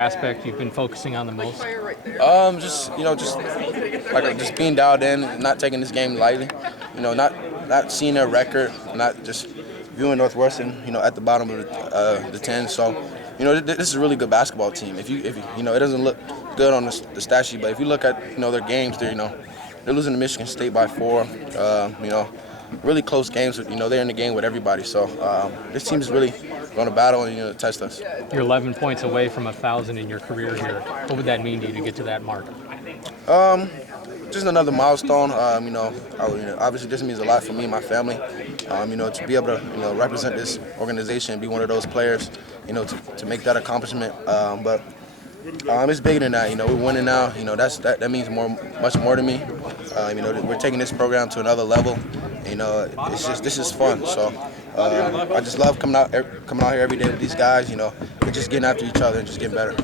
aspect you've been focusing on the most? Just being dialed in, not taking this game lightly. Not seeing their record, not just viewing Northwestern, at the bottom of the 10. So, this is a really good basketball team. If it doesn't look good on the stat sheet, but if you look at their games, they're losing to Michigan State by 4. Really close games. They're in the game with everybody. So this team is really going to battle and test us. You're 11 points away from 1,000 in your career here. What would that mean to you to get to that mark? Just another milestone. Obviously this means a lot for me and my family. To be able to represent this organization and be one of those players, to make that accomplishment. But it's bigger than that. We're winning now. That means much more to me. We're taking this program to another level. This is fun. So I just love coming out here every day with these guys. We're just getting after each other and just getting better.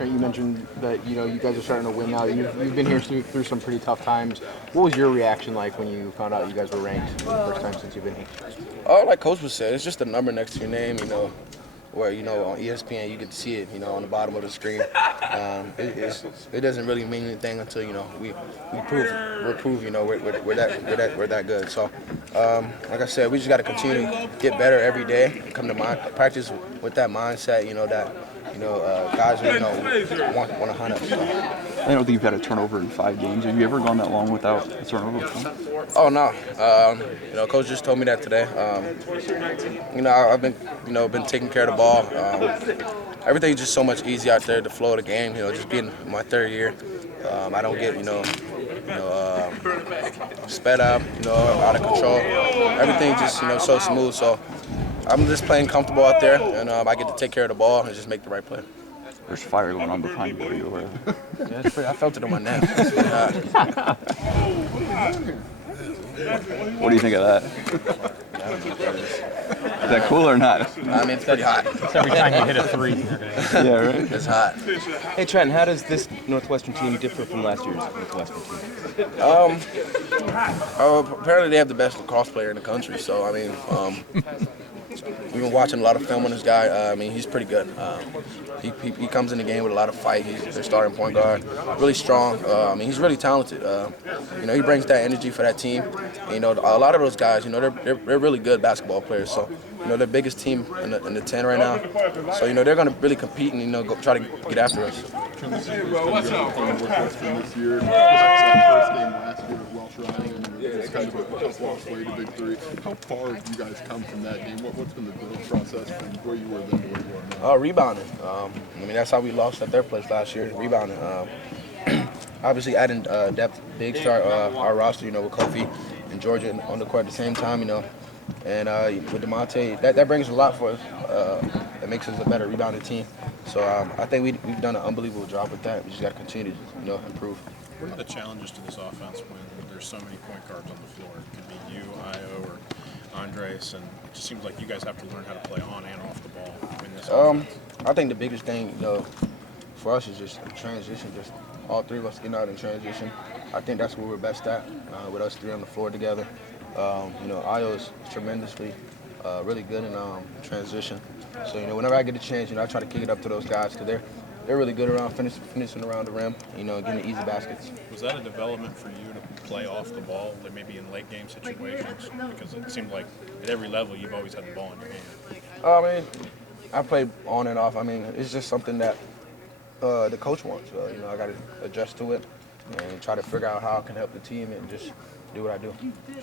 You mentioned that you guys are starting to win now. You've been here through some pretty tough times. What was your reaction like when you found out you guys were ranked for the first time since you've been here? Like Coach was saying, it's just a number next to your name. Where on ESPN you get to see it, on the bottom of the screen. It doesn't really mean anything until we're that good. So, like I said, we just got to continue to get better every day. Come to practice with that mindset, guys want to hunt us. So. I don't think you've had a turnover in 5 games. Have you ever gone that long without a turnover? Oh no, Coach just told me that today. I've been taking care of the ball. Everything's just so much easier out there. The flow of the game, just being my 3rd year, I don't get sped up, out of control. Everything just so smooth. So I'm just playing comfortable out there, and I get to take care of the ball and just make the right play. There's fire going on behind you. Are you aware of it? Yeah, I felt it on my neck. What do you think of that? I don't know what that is. Is that cool or not? I mean, it's pretty hot. It's every time you hit a 3. Yeah, right? It's hot. Hey, Trent, how does this Northwestern team differ from last year's Northwestern team? Apparently they have the best lacrosse player in the country. So, I mean, we've been watching a lot of film on this guy. He's pretty good. He comes in the game with a lot of fight. He's their starting point guard. Really strong. He's really talented. He brings that energy for that team. And, a lot of those guys, they're really good basketball players. So, they're the biggest team in the 10 right now. So, they're going to really compete and, go try to get after us. This year, first game last year with Welsh Ryan, and it was kind of a tough loss way to Big 3. How far have you guys come from that game? What's been the growth process from where you were then to where you are now? Rebounding. That's how we lost at their place last year, rebounding. Obviously adding depth big to our roster, with Kofi and Georgia on the court at the same time, and with DeMonte, that brings a lot for us. That makes us a better rebounding team. So I think we've done an unbelievable job with that. We just got to continue to improve. What are the challenges to this offense when there's so many point guards on the floor? It could be you, Io, or Andres, and it just seems like you guys have to learn how to play on and off the ball to win this offense. I think the biggest thing, for us is just transition, just all 3 of us getting out in transition. I think that's what we're best at, with us 3 on the floor together. Io is tremendously really good in transition. So, whenever I get a chance, I try to kick it up to those guys because they're really good around finishing around the rim, getting easy baskets. Was that a development for you to play off the ball, like maybe in late game situations? Because it seemed like at every level you've always had the ball in your hand. I play on and off. It's just something that the coach wants. I got to adjust to it and try to figure out how I can help the team and just do what I do.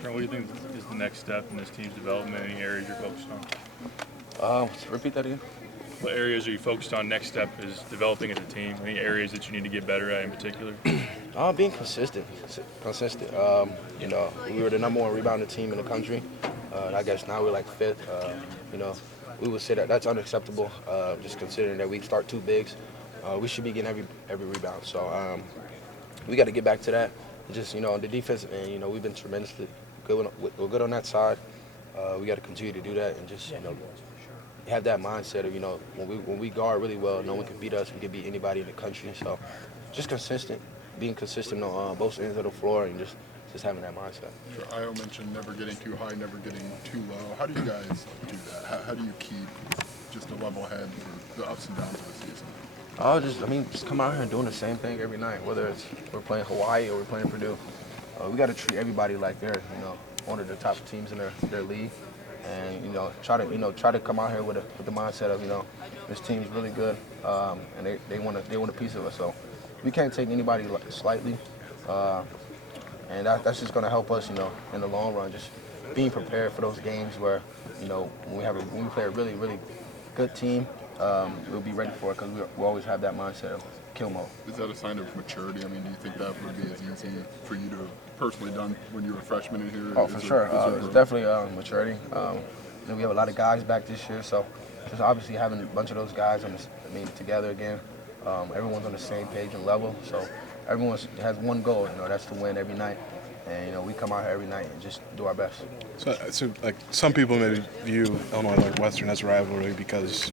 Trent, what do you think is the next step in this team's development? Any areas you're focused on? Repeat that again. What areas are you focused on next step is developing as a team? Any areas that you need to get better at in particular? Being consistent. We were the number 1 rebounding team in the country. I guess now we're like 5th. We would say that that's unacceptable, just considering that we start 2 bigs. We should be getting every rebound. So we got to get back to that. Just, on the defense, and, we've been tremendously good. We're good on that side. We got to continue to do that and just, have that mindset of, when we guard really well, no one can beat us. We can beat anybody in the country. So just being consistent on both ends of the floor and just having that mindset. Sure. Io mentioned never getting too high, never getting too low. How do you guys do that? How do you keep just a level head for the ups and downs of the season? Just come out here and doing the same thing every night, whether we're playing Hawaii or we're playing Purdue. We got to treat everybody like they're, one of the top teams in their league, and try to come out here with the mindset of this team's really good, and they want a piece of us. So we can't take anybody slightly, and that's just going to help us, in the long run. Just being prepared for those games where, when we play a really, really good team, we'll be ready for it because we always have that mindset of kill mode. Is that a sign of maturity? I mean, do you think that would be as easy for you to have personally done when you were a freshman in here? Oh, for sure. It's definitely maturity. We have a lot of guys back this year, so just obviously having a bunch of those guys together again. Everyone's on the same page and level, so everyone has one goal. That's to win every night. And we come out here every night and just do our best. So like some people maybe view Illinois Northwestern as a rivalry because